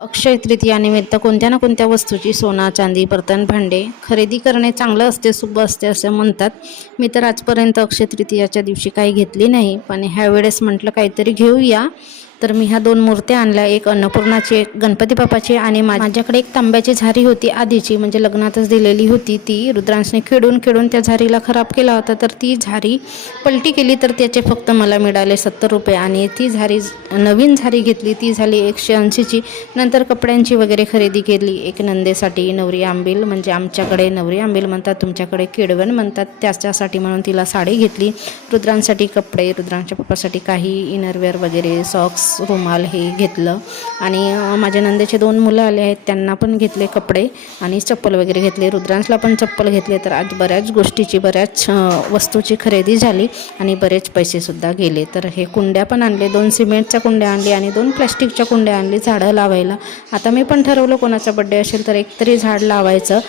अक्षय तृतीयानिमित्त कोणत्या ना कोणत्या वस्तूची सोना चांदी बर्तन भांडे खरेदी करणे चांगलं असते, शुभ असते असं म्हणतात. मी तर आजपर्यंत अक्षय तृतीयाच्या दिवशी काही घेतली नाही, पण ह्या वेळेस म्हटलं काहीतरी घेऊया. तर मी ह्या 2 मूर्त्या आणल्या, एक अन्नपूर्णाची एक गणपती बाप्पाची. आणि माझ्याकडे एक तांब्याची झारी होती आधीची, म्हणजे लग्नातच दिलेली होती ती. रुद्रांशने खेळून खेळून त्या झारीला खराब केला होता, तर ती झारी पलटी केली, तर त्याचे फक्त मला मिळाले 70 रुपये. आणि ती झारी नवीन झारी घेतली, ती झाली 180ची. नंतर कपड्यांची वगैरे खरेदी केली. एक नंदेसाठी नवरी आंबील, म्हणजे आमच्याकडे नवरी आंबील म्हणतात, तुमच्याकडे केडवण म्हणतात, त्याच्यासाठी म्हणून तिला साडी घेतली. रुद्रांसाठी कपडे, रुद्रांच्या पप्पासाठी काही इनरवेअर वगैरे, सॉक्स, रुमाल हे घेतलं. आणि माझ्या नंदेचे 2 मुलं आले आहेत, त्यांना पण घेतले कपडे आणि चप्पल वगैरे घेतले. रुद्रांशला पण चप्पल घेतले. तर आज बऱ्याच गोष्टीची, बऱ्याच वस्तूची खरेदी झाली आणि बरेच पैसेसुद्धा गेले. तर हे कुंड्या पण आणले, 2 सिमेंटच्या कुंड्या आणली आणि 2 प्लॅस्टिकच्या कुंड्या आणली झाडं लावायला. आता मी पण ठरवलं कोणाचा बड्डे असेल तर एकतरी झाड लावायचं.